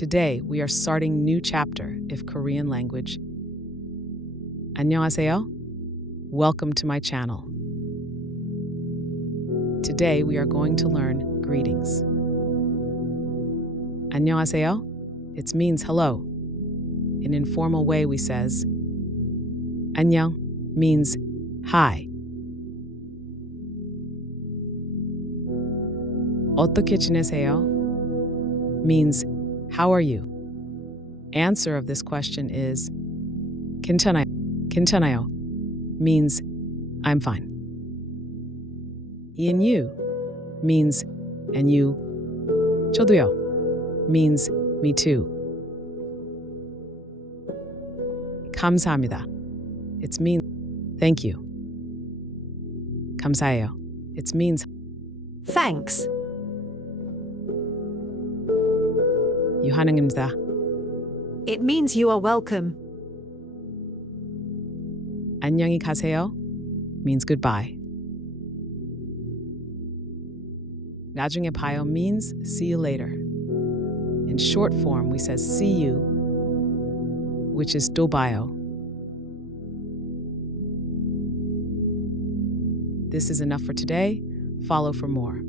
Today, we are starting new chapter of Korean language. 안녕하세요. Welcome to my channel. Today, we are going to learn greetings. 안녕하세요. It means hello. In informal way, we says 안녕 means hi. 어떻게 지내세요? Means how are you? Answer of this question is 괜찮아요. 괜찮아요 means I'm fine. anew means and you. 저도요 means me too. 감사합니다. It means thank you. 감사해요. It means Thanks. 유한응입니다. It means you are welcome. 안녕히 가세요 means goodbye. 나중에 봐요 means see you later. In short form, we says see you, which is 또 봐요. This is enough for today. Follow for more.